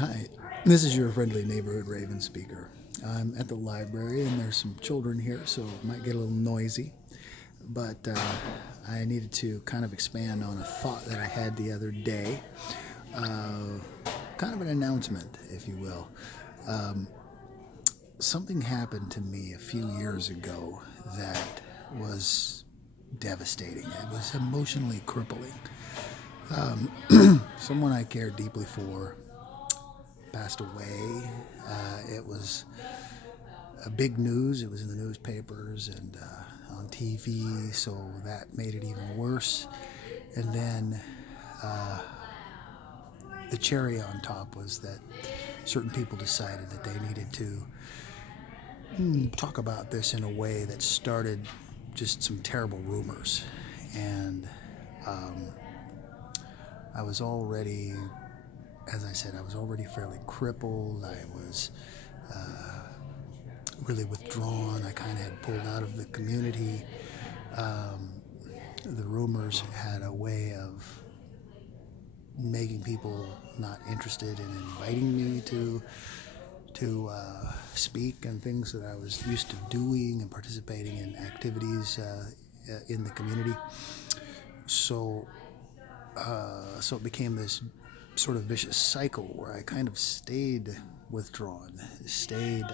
Hi, this is your friendly neighborhood Raven speaker. I'm at the library and there's some children here, so it might get a little noisy. But I needed to kind of expand on a thought that I had the other day. Uh, Kind of an announcement, if you will. Something happened to me a few years ago that was devastating. It was emotionally crippling. Someone I cared deeply for passed away. It was a big news. It was in the newspapers and on TV, so that made it even worse. And then the cherry on top was that certain people decided that they needed to talk about this in a way that started just some terrible rumors. And I was already, as I said, I was already fairly crippled. I was really withdrawn. I kind of had pulled out of the community. The rumors had a way of making people not interested in inviting me to speak and things that I was used to doing and participating in activities in the community. So so it became this sort of vicious cycle where I kind of stayed withdrawn, stayed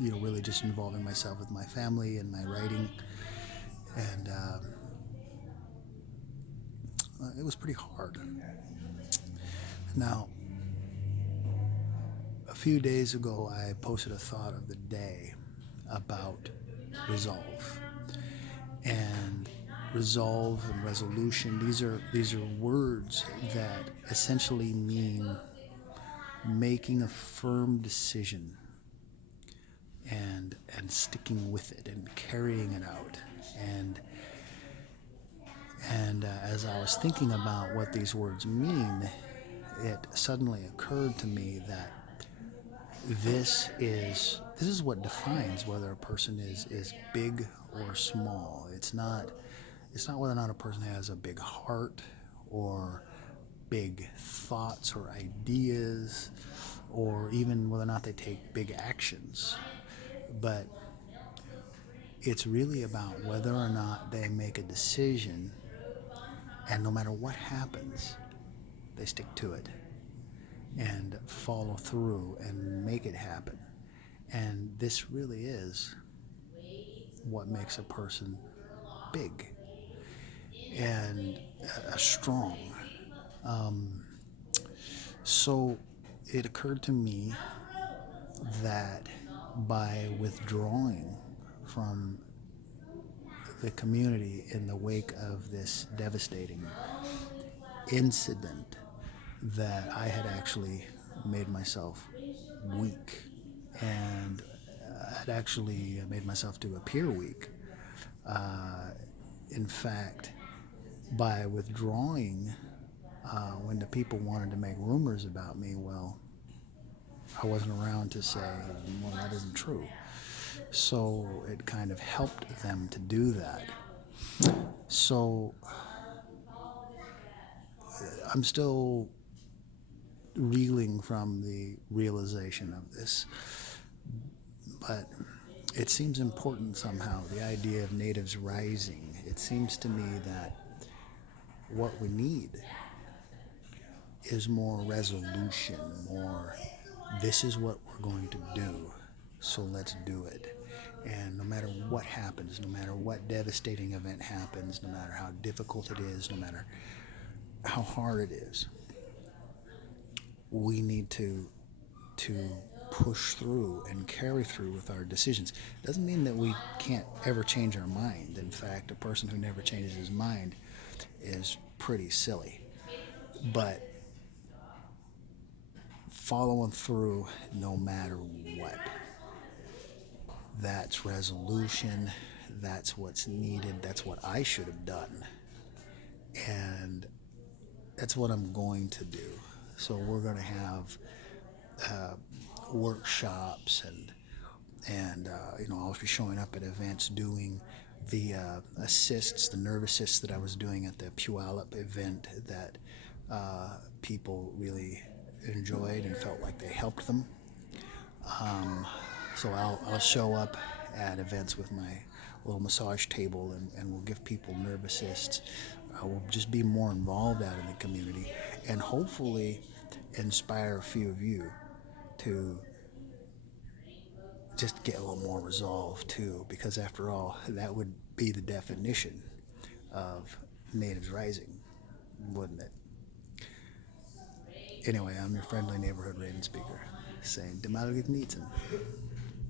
really just involving myself with my family and my writing, and it was pretty hard. Now, a few days ago, I posted a thought of the day about resolve. And resolve and resolution, these are words that essentially mean making a firm decision and sticking with it and carrying it out. And as I was thinking about what these words mean, it suddenly occurred to me that this is what defines whether a person is big or small. It's not whether or not a person has a big heart or big thoughts or ideas or even whether or not they take big actions. But it's really about whether or not they make a decision, and no matter what happens, they stick to it and follow through and make it happen. And this really is what makes a person big and strong. So it occurred to me that by withdrawing from the community in the wake of this devastating incident, that I had actually made myself weak and had actually made myself to appear weak. In fact, by withdrawing, when the people wanted to make rumors about me, well, I wasn't around to say, well, that isn't true. So it kind of helped them to do that. So I'm still reeling from the realization of this, but it seems important somehow, the idea of natives rising. It seems to me that what we need is more resolution, more this is what we're going to do, so let's do it. And no matter what happens, no matter what devastating event happens, no matter how difficult it is, no matter how hard it is, we need to push through and carry through with our decisions. It doesn't mean that we can't ever change our mind. In fact, a person who never changes his mind is pretty silly. But following through no matter what, that's resolution. That's what's needed. That's what I should have done. And that's what I'm going to do. So we're going to have workshops and I'll be showing up at events doing the assists, the nerve assists that I was doing at the Puyallup event that people really enjoyed and felt like they helped them. So I'll show up at events with my little massage table, and we'll give people nerve assists. We'll just be more involved out in the community, and hopefully inspire a few of you to just get a little more resolve too, because after all, that would be the definition of Natives Rising, wouldn't it? Anyway, I'm your friendly neighborhood Raven speaker, saying Demalgit Nietsen.